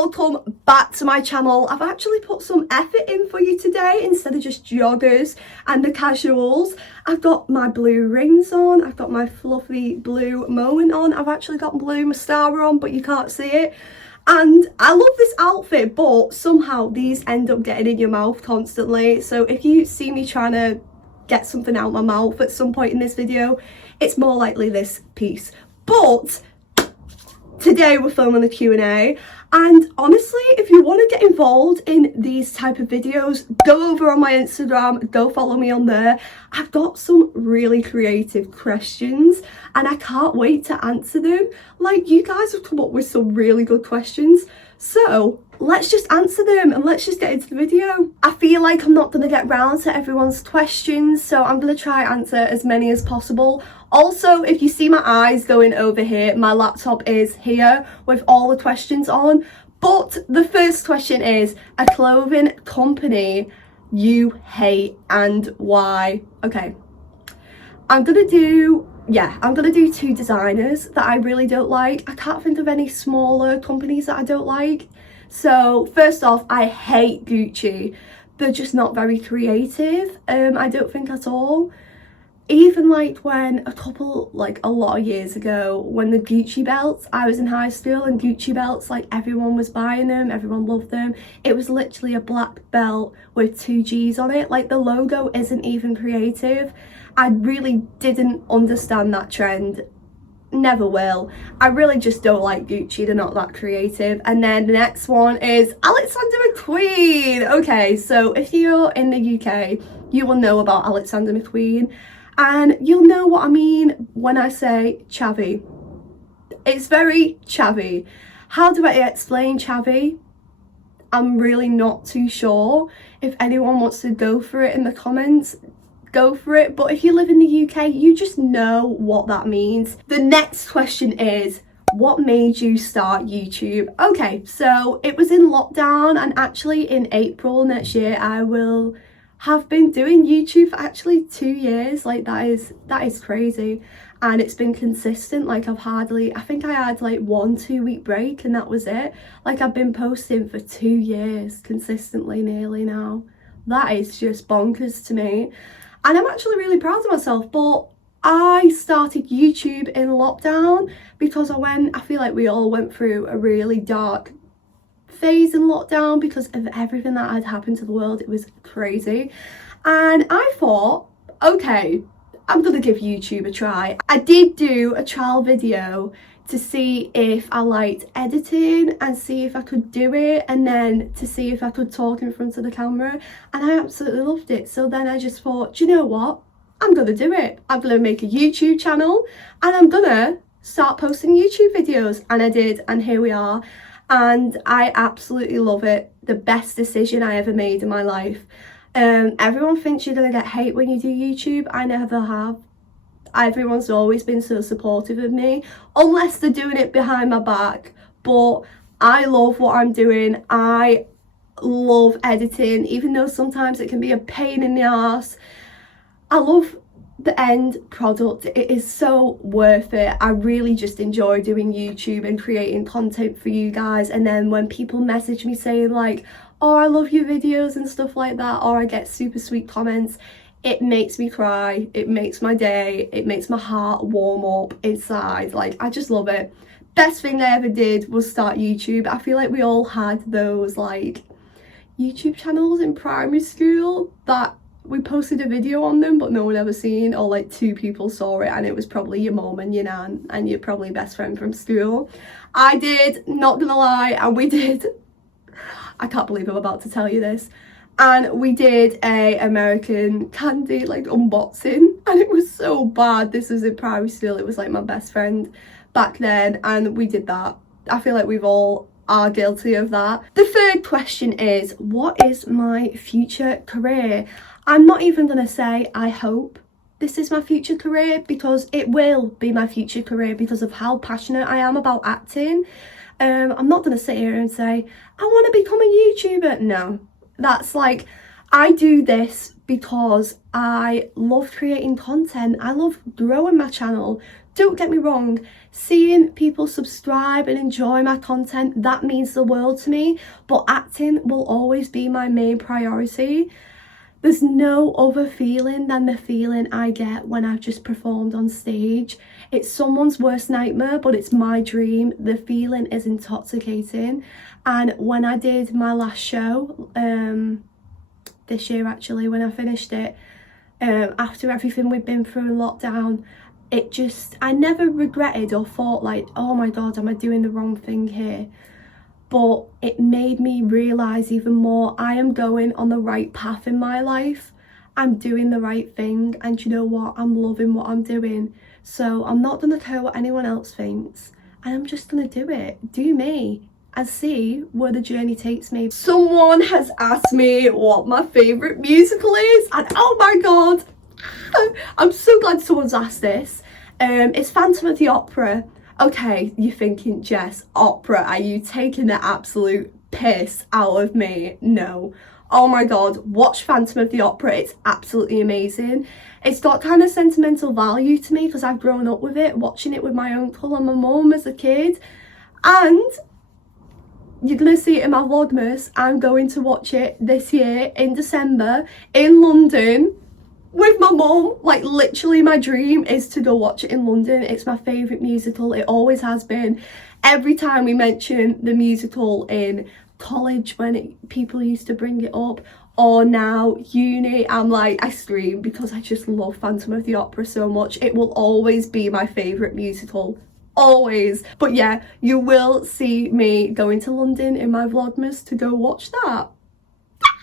welcome back to my channel. I've actually put some effort in for you today instead of just joggers and the casuals. I've got my blue rings on, I've got my fluffy blue moment on, I've actually got blue mascara on but you can't see it. And I love this outfit, but somehow these end up getting in your mouth constantly. So if you see me trying to get something out my mouth at some point in this video, it's more likely this piece. But today we're filming a Q&A, and honestly, if you want to get involved in these type of videos, go over on my Instagram, go follow me on there. I've got some really creative questions and I can't wait to answer them. Like, you guys have come up with some really good questions, so let's just answer them and let's just get into the video. I feel like I'm not going to get round to everyone's questions, so I'm going to try and answer as many as possible. Also, if you see my eyes going over here, my laptop is here with all the questions on. But the first question is, a clothing company you hate and why? Okay, I'm gonna do two designers that I really don't like. I can't think of any smaller companies that I don't like. So first off, I hate Gucci. They're just not very creative, I don't think at all. Even like when a lot of years ago, when the Gucci belts, I was in high school and Gucci belts, like everyone was buying them, everyone loved them. It was literally a black belt with 2 G's on it. Like, the logo isn't even creative. I really didn't understand that trend. Never will. I really just don't like Gucci. They're not that creative. And then the next one is Alexander McQueen. Okay, so if you're in the UK, you will know about Alexander McQueen. And you'll know what I mean when I say chavvy. It's very chavvy. How do I explain chavvy? I'm really not too sure. If anyone wants to go for it in the comments, go for it. But if you live in the UK, you just know what that means. The next question is, what made you start YouTube? Okay, so it was in lockdown, and actually in April next year I will have been doing YouTube for actually 2 years. Like, that is crazy, and it's been consistent. Like, I think I had like 1-2 week break and that was it. Like, I've been posting for 2 years consistently nearly now. That is just bonkers to me, and I'm actually really proud of myself. But I started YouTube in lockdown because I feel like we all went through a really dark phase in lockdown because of everything that had happened to the world. It was crazy, and I thought, okay, I'm gonna give YouTube a try. I did do a trial video to see if I liked editing and see if I could do it, and then to see if I could talk in front of the camera, and I absolutely loved it. So then I just thought, do you know what, I'm gonna do it. I'm gonna make a YouTube channel and I'm gonna start posting YouTube videos, and I did, and here we are. And I absolutely love it. The best decision I ever made in my life. Everyone thinks you're gonna get hate when you do YouTube. I never have. Everyone's always been so supportive of me, unless they're doing it behind my back. But I love what I'm doing. I love editing, even though sometimes it can be a pain in the arse. I love the end product. It is so worth it. I really just enjoy doing YouTube and creating content for you guys. And then when people message me saying like, oh, I love your videos and stuff like that, or I get super sweet comments, it makes me cry. It makes my day. It makes my heart warm up inside. Like, I just love it. Best thing I ever did was start YouTube. I feel like we all had those like YouTube channels in primary school that we posted a video on them but no one ever seen, or like 2 people saw it, and it was probably your mum and your nan and your probably best friend from school. I did, not gonna lie, and we did, I can't believe I'm about to tell you this, and we did a American Candy like unboxing, and it was so bad. This was in primary school. It was like my best friend back then, and we did that. I feel like we've all are guilty of that. The third question is, what is my future career? I'm not even gonna say I hope this is my future career, because it will be my future career because of how passionate I am about acting. I'm not gonna sit here and say I want to become a YouTuber. No, that's like, I do this because I love creating content. I love growing my channel. Don't get me wrong, seeing people subscribe and enjoy my content, that means the world to me, but acting will always be my main priority. There's no other feeling than the feeling I get when I've just performed on stage. It's someone's worst nightmare, but it's my dream. The feeling is intoxicating. And when I did my last show, this year actually, when I finished it, after everything we've been through in lockdown, I never regretted or thought like, oh my God, am I doing the wrong thing here? But it made me realise even more, I am going on the right path in my life. I'm doing the right thing, and you know what? I'm loving what I'm doing. So I'm not going to care what anyone else thinks, and I'm just going to do it. Do me, and see where the journey takes me. Someone has asked me what my favourite musical is, and oh my God, I'm so glad someone's asked this. It's Phantom of the Opera. Okay, you're thinking, Jess, opera, are you taking the absolute piss out of me? No. Oh my God, watch Phantom of the Opera, it's absolutely amazing. It's got kind of sentimental value to me because I've grown up with it, watching it with my uncle and my mum as a kid. And you're going to see it in my vlogmas, I'm going to watch it this year in December in London with my mum. Like, literally my dream is to go watch it in London. It's my favourite musical, it always has been. Every time we mention the musical in college, when people used to bring it up, or now uni, I'm like, I scream because I just love Phantom of the Opera so much. It will always be my favourite musical, always. But yeah, you will see me going to London in my vlogmas to go watch that.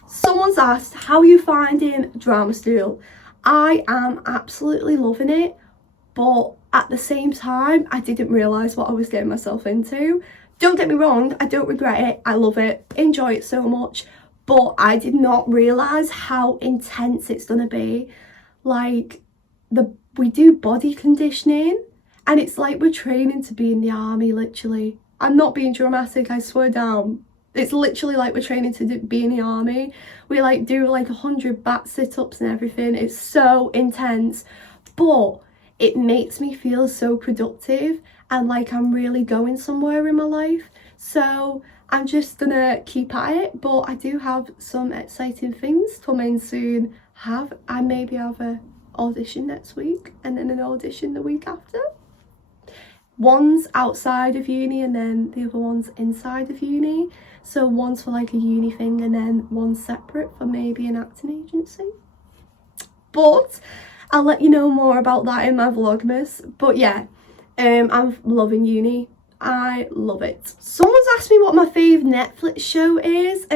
Someone's asked, how are you finding drama school? I am absolutely loving it, but at the same time, I didn't realise what I was getting myself into. Don't get me wrong, I don't regret it, I love it, enjoy it so much, but I did not realise how intense it's going to be. Like, we do body conditioning, and it's like we're training to be in the army, literally. I'm not being dramatic, I swear down. It's literally like we're training to be in the army. We like do like 100 back sit-ups and everything. It's so intense, but it makes me feel so productive and like I'm really going somewhere in my life. So I'm just gonna keep at it, but I do have some exciting things coming soon. I maybe have a audition next week and then an audition the week after. One's outside of uni and then the other one's inside of uni. So one's for like a uni thing and then one's separate for maybe an acting agency. But I'll let you know more about that in my vlogmas. But yeah, I'm loving uni. I love it. Someone's asked me what my fave Netflix show is.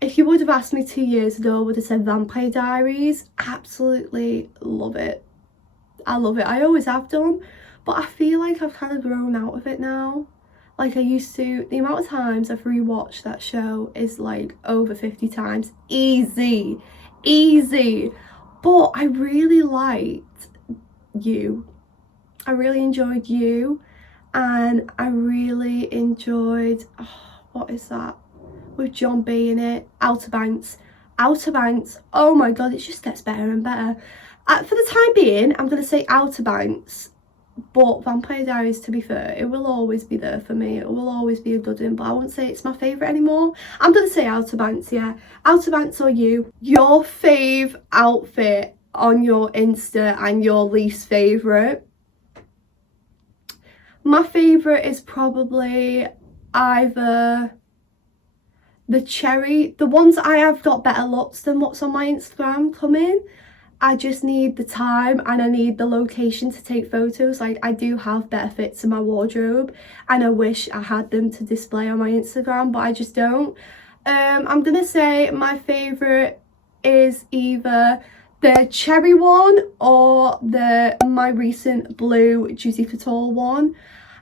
If you would have asked me 2 years ago, I would have said Vampire Diaries. Absolutely love it. I love it. I always have done. But I feel like I've kind of grown out of it now. Like I used to, the amount of times I've rewatched that show is like over 50 times. Easy. Easy. But I really liked You. I really enjoyed You. And I really enjoyed, what is that? With John B in it. Outer Banks. Outer Banks. Oh my God, it just gets better and better. For the time being, I'm going to say Outer Banks. But Vampire Diaries, to be fair, it will always be there for me. It will always be a good one, but I won't say it's my favourite anymore. I'm going to say Outer Banks, yeah. Outer Banks or You. Your fave outfit on your Insta and your least favourite. My favourite is probably either the cherry. The ones I have got better looks than what's on my Instagram coming. I just need the time and I need the location to take photos. Like, I do have better fits in my wardrobe and I wish I had them to display on my Instagram, but I just don't. I'm gonna say my favourite is either the cherry one or my recent blue Juicy Couture one.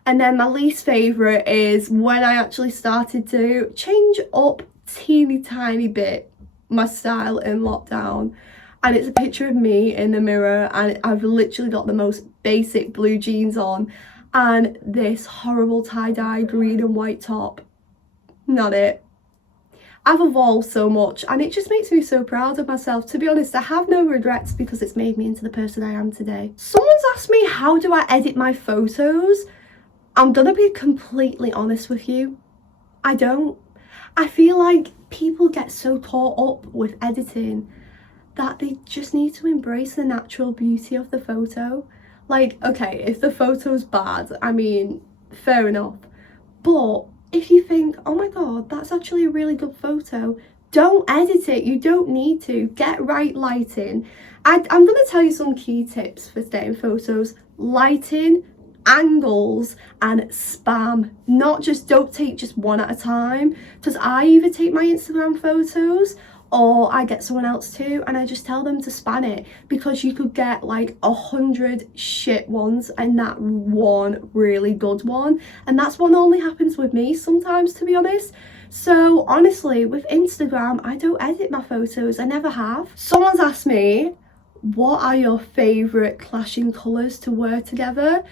And then my least favourite is when I actually started to change up teeny tiny bit my style in lockdown. And it's a picture of me in the mirror and I've literally got the most basic blue jeans on and this horrible tie-dye green and white top. Not it. I've evolved so much and it just makes me so proud of myself. To be honest, I have no regrets because it's made me into the person I am today. Someone's asked me, how do I edit my photos? I'm gonna be completely honest with you. I don't. I feel like people get so caught up with editing that they just need to embrace the natural beauty of the photo. Like, okay, if the photo's bad, I mean, fair enough. But if you think, oh my god, that's actually a really good photo, don't edit it. You don't need to. Get right lighting. I'm going to tell you some key tips for staying photos. Lighting, angles, and spam. Not just, don't take just one at a time. Because I either take my Instagram photos or I get someone else to, and I just tell them to span it, because you could get like 100 shit ones and that one really good one, and that's what only happens with me sometimes, to be honest. So honestly, with Instagram, I don't edit my photos. I never have. Someone's asked me, what are your favourite clashing colours to wear together?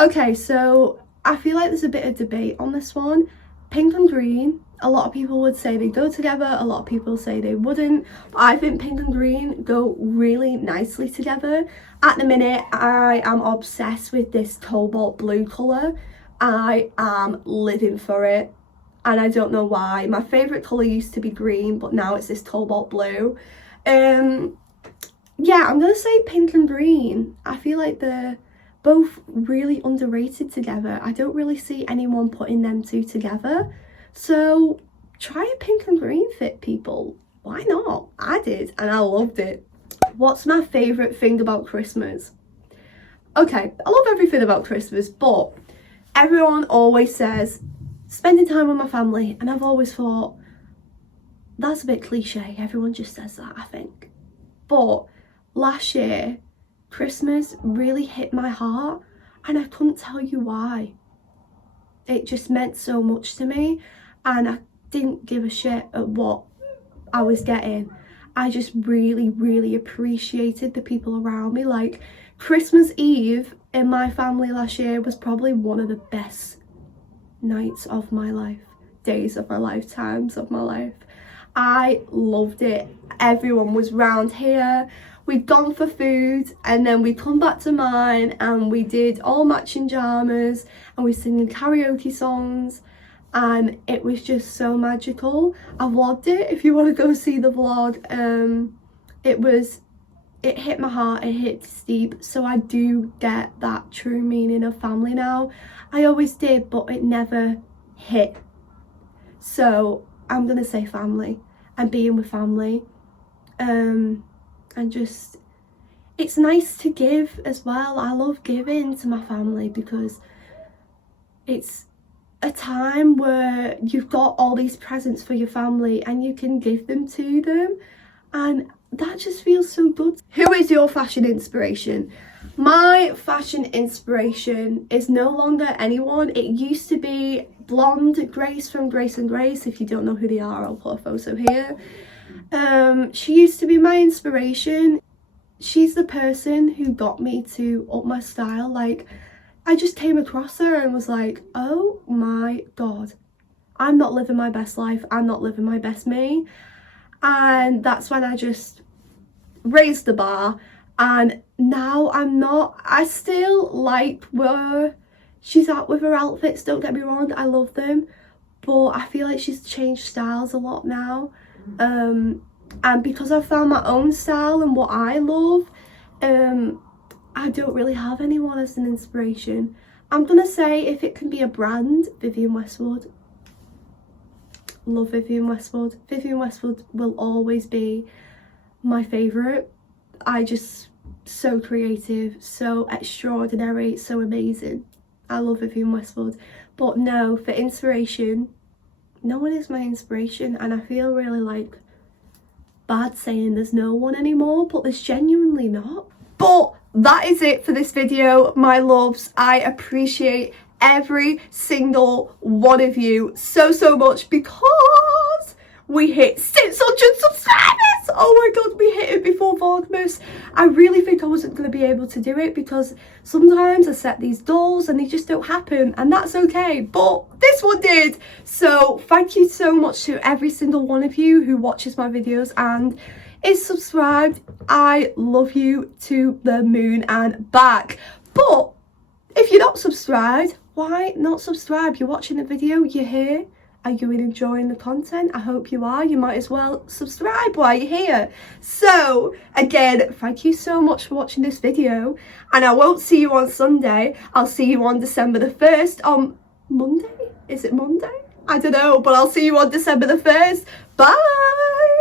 Okay, so I feel like there's a bit of debate on this one. Pink and green, a lot of people would say they go together, a lot of people say they wouldn't, but I think pink and green go really nicely together. At the minute, I am obsessed with this cobalt blue colour. I am living for it, and I don't know why. My favourite colour used to be green, but now it's this cobalt blue. Yeah, I'm gonna say pink and green. I feel like they're both really underrated together. I don't really see anyone putting them two together. So try a pink and green fit, people. Why not? I did and I loved it. What's my favourite thing about Christmas? Okay, I love everything about Christmas, but everyone always says spending time with my family, and I've always thought that's a bit cliche. Everyone just says that, I think. But last year, Christmas really hit my heart, and I couldn't tell you why. It just meant so much to me, and I didn't give a shit at what I was getting. I just really, really appreciated the people around me. Like, Christmas Eve in my family last year was probably one of the best nights of my life, days of my life, times of my life. I loved it. Everyone was round here. We'd gone for food, and then we come back to mine, and we did all matching pajamas, and we singing karaoke songs, and it was just so magical. I vlogged it. If you want to go see the vlog, it hit my heart. It hit deep. So I do get that true meaning of family now. I always did, but it never hit. So I'm gonna say family and being with family. And just, it's nice to give as well. I love giving to my family because it's a time where you've got all these presents for your family and you can give them to them, and that just feels so good. Who is your fashion inspiration? My fashion inspiration is no longer anyone. It used to be blonde Grace from Grace and Grace. If you don't know who they are, I'll put a photo here. She used to be my inspiration. She's the person who got me to up my style. Like, I just came across her and was like, oh my god, I'm not living my best life, I'm not living my best me. And that's when I just raised the bar, and now I still like where she's at with her outfits, don't get me wrong, I love them, but I feel like she's changed styles a lot now. And because I've found my own style and what I love, I don't really have anyone as an inspiration. I'm gonna say, if it can be a brand, Vivienne Westwood. Love Vivienne Westwood. Vivienne Westwood will always be my favourite. I just, so creative, so extraordinary, so amazing. I love Vivienne Westwood. But no, for inspiration, no one is my inspiration, and I feel really like bad saying there's no one anymore, but there's genuinely not. But that is it for this video, my loves. I appreciate every single one of you so much, because we hit 600 subscribers. Oh my god, we hit it before vlogmas. I really think I wasn't going to be able to do it because sometimes I set these goals and they just don't happen, and that's okay, but this one did. So thank you so much to every single one of you who watches my videos and is subscribed. I love you to the moon and back. But if you're not subscribed, why not subscribe? You're watching the video, you're here. Are you enjoying the content? I hope you are. You might as well subscribe while you're here. So again, thank you so much for watching this video, and I won't see you on Sunday. I'll see you on December the 1st on Monday. Is it Monday? I don't know, but I'll see you on December the 1st. Bye.